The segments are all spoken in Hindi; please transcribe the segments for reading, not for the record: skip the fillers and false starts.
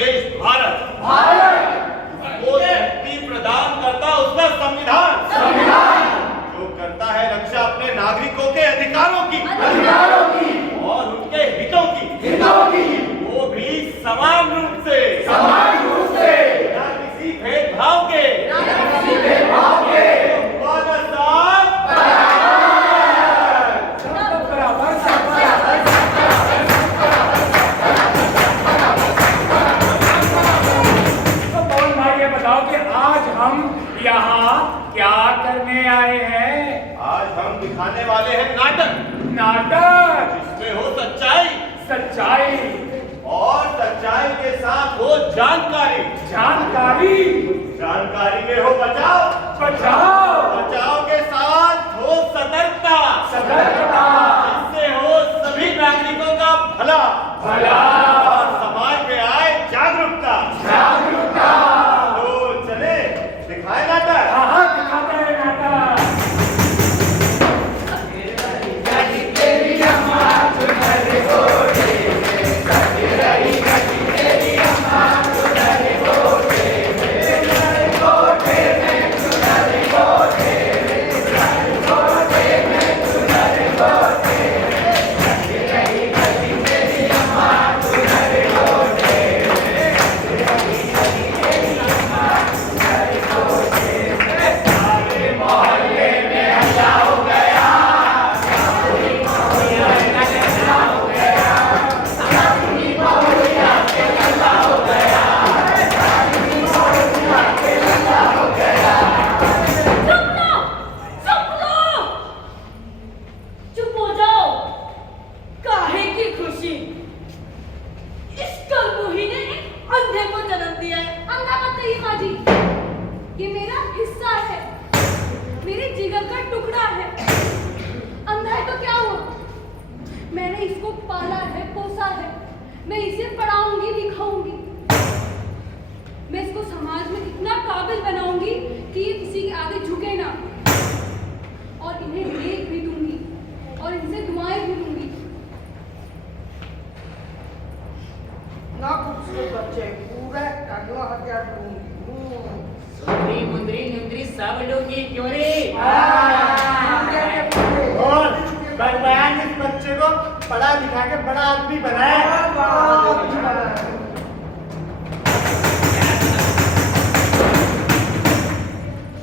देश भारत को शक्ति प्रदान करता उसका संविधान जो करता है रक्षा अपने नागरिकों के अधिकारों की और उनके हितों की वो भी समान रूप से बिना किसी भेदभाव के यहाँ क्या करने आए हैं? आज हम दिखाने वाले हैं नाटक जिसमें हो सच्चाई और सच्चाई के साथ हो जानकारी में हो बचाव के साथ हो सतर्कता जिससे हो सभी नागरिकों का भला और समाज में आए जागरूकता तो चले दिखाए नाटक। हाँ दिखाते हैं नाटक। सब लोग क्यों रे? और भगवान इस बच्चे को पढ़ा लिखा के बड़ा आदमी बनाया।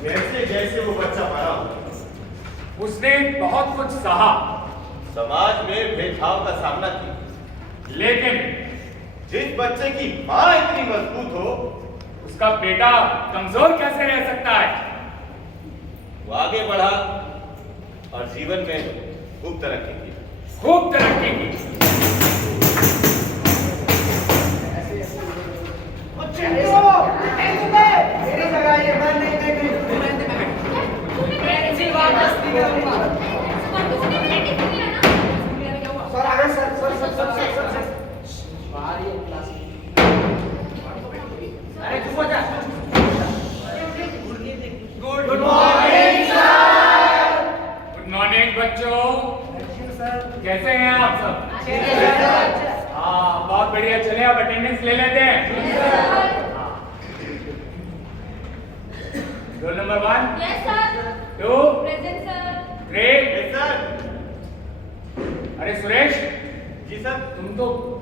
जैसे जैसे वो बच्चा बड़ा उसने बहुत कुछ सहा, समाज में भेदभाव का सामना किया, लेकिन जिस बच्चे की माँ इतनी मजबूत हो उसका बेटा कमजोर कैसे रह सकता है? वो आगे बढ़ा और जीवन में खूब तरक्की की। अरे चुप हो जा। गुड मॉर्निंग बच्चों, कैसे हैं आप सब? हाँ बहुत बढ़िया, चले आप अटेंडेंस ले लेते हैं। Roll number 1 2 great. अरे सुरेश जी सर।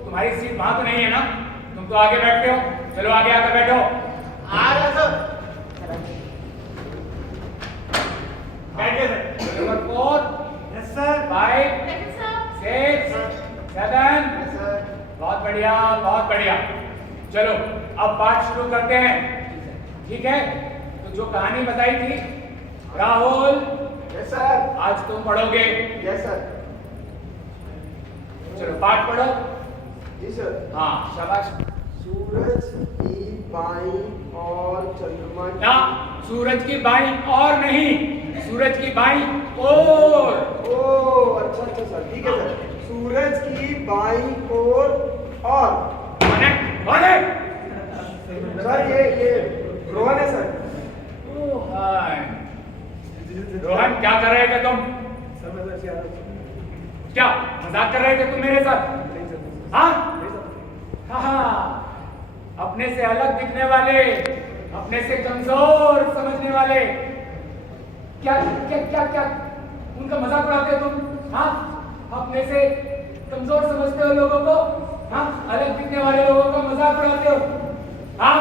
तुम्हारी सीट वहां तो नहीं है ना? तुम तो आगे बैठते हो, चलो आगे आकर बैठो। आ रहा सर। बैठिए सर। Number 4 yes sir. 5 6 7 बहुत बढ़िया। चलो अब बात शुरू करते हैं, ठीक है? तो जो कहानी बताई थी राहुल, यस सर। आज तुम पढ़ोगे। Yes sir. चलो पाठ पढ़ो। जी सर। हाँ शाबाश। सूरज की बाईं और चंद्रमा की। ना, सूरज की बाईं और नहीं, सूरज की बाईं ओर। ओह अच्छा सर, ठीक है सर। सूरज की बाईं ओर और सर ये रोहन है सर। रोहन क्या कर रहे थे तुम? क्या मजाक कर रहे थे तुम मेरे साथ? हाँ, अब अपने से अलग दिखने वाले, अपने से कमजोर समझने वाले, क्या क्या क्या क्या उनका मजाक उड़ाते हो तुम? हाँ, अपने से कमजोर समझते हो लोगों को, हाँ, अलग दिखने वाले लोगों का मजाक उड़ाते हो। हाँ,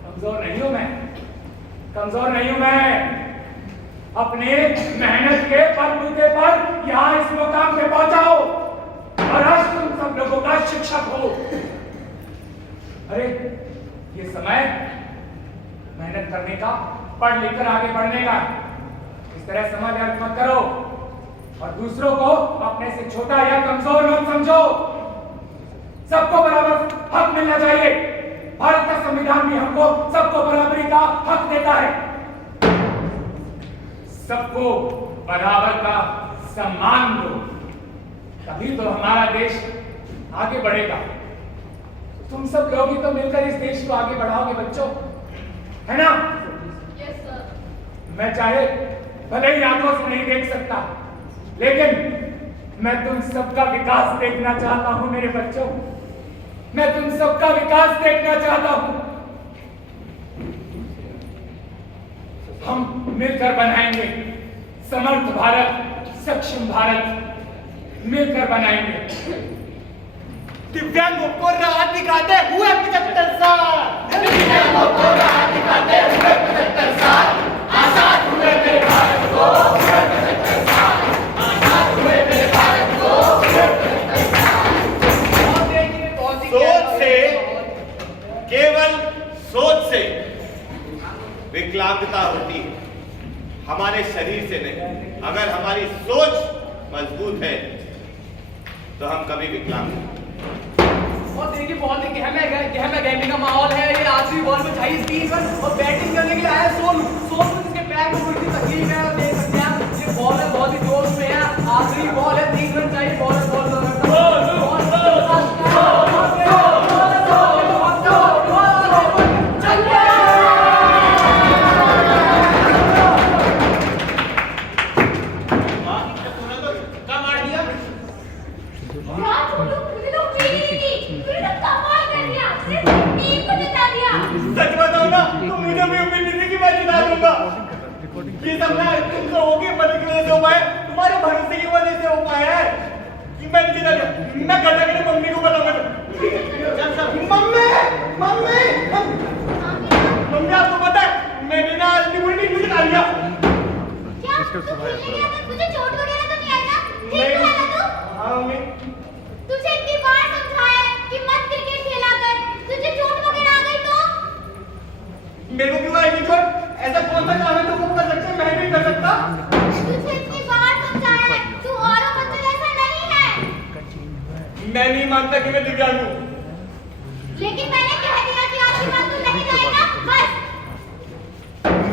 कमजोर नहीं हूं मैं, कमजोर नहीं हूं मैं। अपने मेहनत के बलबूते पर यहाँ इस मुकाम पे पहुंचाओ और आज तुम सब लोगों का शिक्षक हो। अरे ये समय मेहनत करने का, पढ़ लिख कर आगे बढ़ने का, इस तरह समय व्यर्थ मत करो और दूसरों को अपने से छोटा या कमजोर मत समझो। सबको बराबर हक मिलना चाहिए। भारत का संविधान भी हमको सबको बराबरी का हक देता है। सबको बराबर का सम्मान दो, तभी तो हमारा देश आगे बढ़ेगा। तुम सब लोग ही तो मिलकर इस देश को आगे बढ़ाओगे बच्चों, है ना? Yes sir. मैं चाहे भले ही आंखों से नहीं देख सकता, लेकिन मैं तुम सबका विकास देखना चाहता हूं मेरे बच्चों। मैं तुम सबका विकास देखना चाहता हूं। हम मिलकर बनाएंगे समर्थ भारत, सक्षम भारत, मिलकर बनाएंगे। दिव्यांगों को राह दिखाते हुए 75 साल, दिव्यांगों को राह दिखाते हुए 75 साल, आजाद हुए मेरे भारत को 75 साल, आजाद हुए मेरे भारत को 75 साल। सोच से, केवल सोच से विकलांगता होती है, हमारे शरीर से नहीं। अगर हमारी सोच मजबूत है तो हम कभी विकलांग नहीं। और देखिए बहुत ही गहमा गहमी का माहौल है। ये आखिरी बॉल में 26 रन और बैटिंग करने के लिए आया सोनू जिसके पैर में थोड़ी सी तकलीफ है, और देख सकते हैं आप ये बॉल है बहुत ही जोश में है। आखिरी बॉल है, 3 रन चाहिए। बॉल सच बताओ ना तो मुझे भी उम्मीद नहीं थी कि मैं जिता दूंगा। ये सब ना तुम लोगों की मदद की वजह से हो पाया, तुम्हारे भरोसे की वजह से हो पाया है कि मैं जिता गया। मैं घर जाकर मम्मी को बताऊंगा। मम्मी मम्मी मम्मी आपको पता है मैंने ना आज नहीं जिता लिया। क्या तुझे चोट वगैरह तो नहीं आई ना? ठीक है ना तू? हाँ मम्मी। तुझे इतनी बार समझाया है कि मत क्रिकेट खेला कर, तुझे चोट वगैरह आ गई तो? मेरे को क्यों आएगी चोट? ऐसा कौन सा काम है जो वो कर सकते हैं, मैं नहीं कर सकता? तुझे इतनी बार समझाया है, तू औरों बच्चों जैसा नहीं है। मैं नहीं मानता कि मैं दिव्यांग हूँ। लेकिन मैंने कह दिया कि आपकी बात तू नहीं करेगा, बस।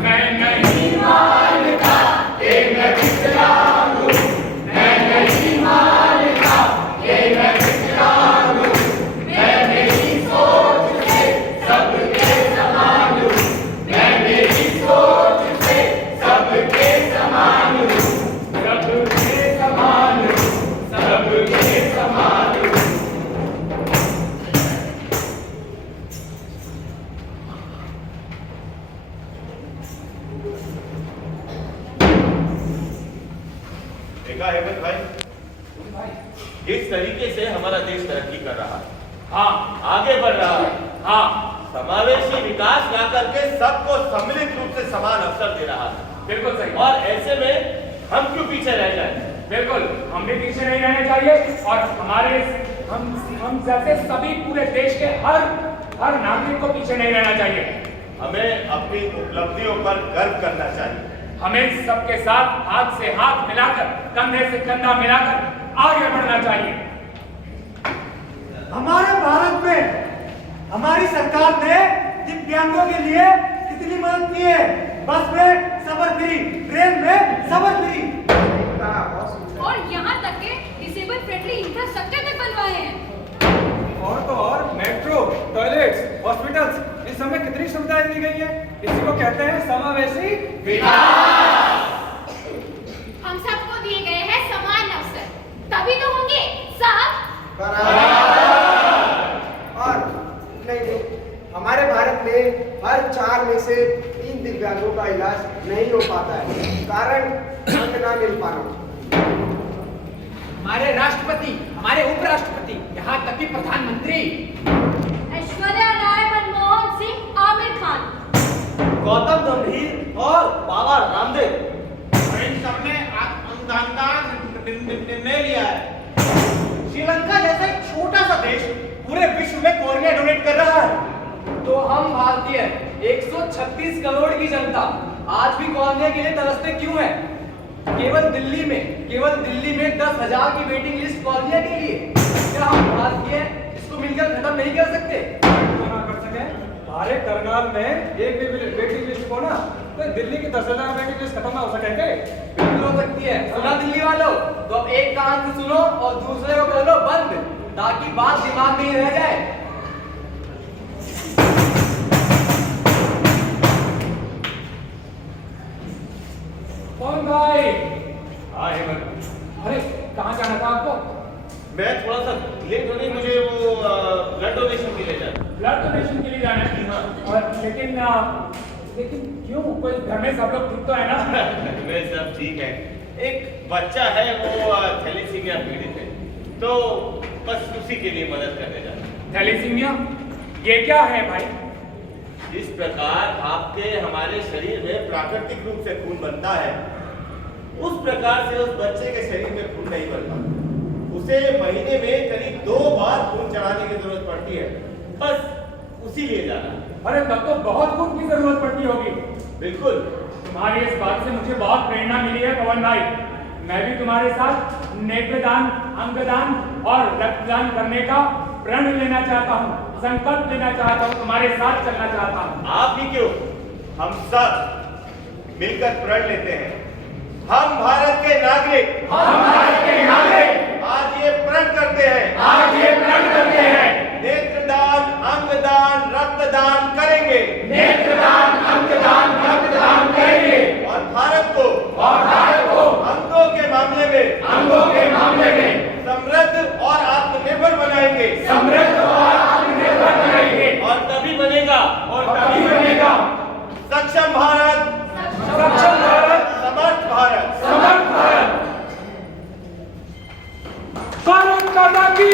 मैं नहीं मानता कि मैं विकलांग हूं, मैं नहीं मानता कि मैं विकलांग हूं, मैं मेरी सोच से सबके समान हूं, मैं मेरी सोच से सबके समान हूं, सबके समान हूं, सबके समान हूं। देखा हेमंत भाई, इस तरीके से हमारा देश तरक्की कर रहा है, हाँ, आगे बढ़ रहा है, हाँ, समावेशी विकास ला करके सबको सम्मिलित रूप से समान अवसर दे रहा है। बिल्कुल सही। और ऐसे में हम क्यों पीछे रह जाएं? बिल्कुल, हम भी पीछे नहीं रहने चाहिए और हमारे हम जैसे सभी पूरे देश के हर नागरिक को पीछे नहीं रहना चाहिए। हमें अपनी उपलब्धियों पर गर्व करना चाहिए। हमें सबके साथ हाथ से हाथ मिलाकर, कंधे से कंधा मिलाकर आगे बढ़ना चाहिए। हमारे भारत में हमारी सरकार ने दिव्यांगों के लिए कितनी मदद की है। बस में सफर फ्री, ट्रेन में सफर फ्री, और यहाँ तक के डिसेबल फ्रेंडली इंफ्रास्ट्रक्चर तक बनवाए हैं। और तो और मेट्रो, टॉयलेट्स, हॉस्पिटल्स, इन सब में कितनी सुविधाएं दी गई है। इसी को कहते हैं समावेशी विकास। हम सबको दिए गए हैं समान अवसर, तभी तो होंगे सब और नहीं हमारे भारत में हर 4 में से 3 दिव्यांगों का इलाज नहीं हो पाता है, कारण फंड ना मिल पाना। हमारे राष्ट्रपति, हमारे उपराष्ट्रपति, यहाँ तक कि प्रधानमंत्री ऐश्वर्या राय, मनमोहन सिंह, आमिर खान, गौतम गंभीर और बाबा रामदेव, इन सबने अंगदान का निर्णय लिया है। श्रीलंका जैसा एक छोटा सा देश पूरे विश्व में कॉर्निया डोनेट कर रहा है। तो हम भारतीय 136 करोड़ की जनता आज भी कॉर्निया के लिए तरसते क्यों है? केवल दिल्ली में 10,000 की वेटिंग लिस्ट कॉर्निया के लिए। क्या हम भारतीय इसको मिलकर खत्म नहीं कर सकते? कर सके हमारे करनाल में एक भी वेटिंग लिस्ट को ना तो दिल्ली की 10,000 वेटिंग लिस्ट खत्म ना हो सके। बिल्कुल हो सकती है। सुना दिल्ली वालों, तो अब एक कान से सुनो और दूसरे को कर लो बंद, ताकि बात दिमाग में ही रह जाए। कौन भाई? हाँ हेमंत, अरे कहाँ जाना था आपको? मैं थोड़ा सा लेट हो गई, मुझे वो ब्लड डोनेशन के लिए जाना। ब्लड डोनेशन के लिए जाना है। हाँ। और लेकिन क्यों? कोई घर में सब लोग ठीक तो है ना? वे सब ठीक है। एक बच्चा है, वो थैलेसीमिया पीड़ित है, तो बस उसी के लिए मदद करने जाना। थैलेसीमिया? ये क्या है भाई? इस प्रकार आपके हमारे शरीर में प्राकृतिक रूप से खून बनता है, उस प्रकार से उस बच्चे के शरीर में खून नहीं बनता। उसे महीने में करीब 2 बार खून चढ़ाने की जरूरत पड़ती है, बस उसी लिए जाना। अरे तब तो बहुत खून की जरूरत पड़ती होगी। बिल्कुल। तुम्हारी इस बात से मुझे बहुत प्रेरणा मिली है पवन भाई। मैं भी तुम्हारे साथ नेत्रदान, अंगदान और रक्तदान करने का प्रण लेना चाहता हूँ, संकल्प लेना चाहता हूँ, तुम्हारे साथ चलना चाहता हूँ। आप ही क्यों, हम सब मिलकर प्रण लेते हैं। हम भारत के नागरिक आज ये प्रण करते हैं, नेत्रदान, अंगदान, रक्तदान करेंगे, और भारत को अंगों के मामले में समृद्ध और आत्मनिर्भर बनाएंगे। और तभी बनेगा सक्षम भारत, समर्थ भारत। भारत माता की